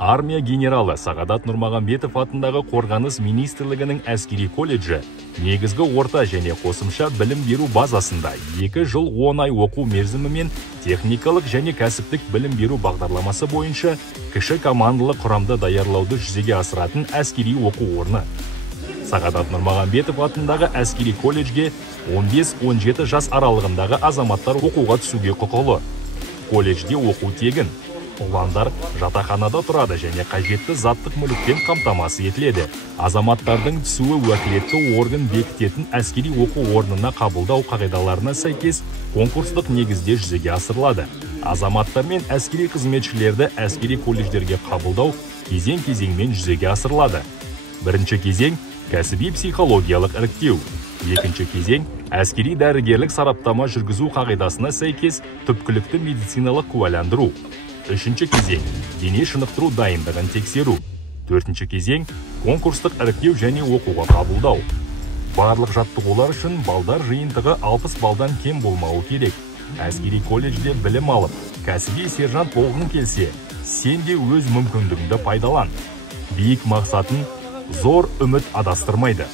Армия генералы Сағадат Нұрмағамбетов атындағы Қорғаныс министрлігінің әскери колледжі негізгі орта және қосымша білім беру базасында 2 жыл 10 ай оқу мерзімімен техникалық және кәсіптік білім беру бағдарламасы бойынша кіші командалы құрамды даярлауды жүзеге асыратын әскери оқу орны. Сағадат Нұрмағамбетов атындағы әскери колледжге 15-17 жас аралығындағы азаматтар оқуға түсуге құқылы. Колледжде оқу тегін. Ұландар жатақханада тұрады және қажетті заттық мүлікпен қамтамасыз етіледі. Азаматтардың түсуі уәкілетті орган бекітетін әскери оқу орнына қабылдау қағидаларына сәйкес конкурстық негізде жүзеге асырылады. Азаматтар мен әскери қызметшілерді әскери колледждерге қабылдау кезең-кезеңмен жүзеге асырылады. Бірінші кезең – кәсіби психологиялық іріктеу. Екінші кезең – әскери дәрігерлік сараптама жүргізу қағидасына сәйкес түпкілікті медициналық куәландыру. Үшінші кезең – дене шынықтыру дайындығын тексеру. Төртінші кезең – конкурстық іріктеу және оқуға қабылдау. Барлық жаттығулар үшін балдар жиынтығы 60 балдан кем болмауы керек. Әскери колледжде білім алып, кәсіби сержант болғың келсе, сен де өз мүмкіндігіңді пайдалан. Биік мақсатын зор үміт адастырмайды.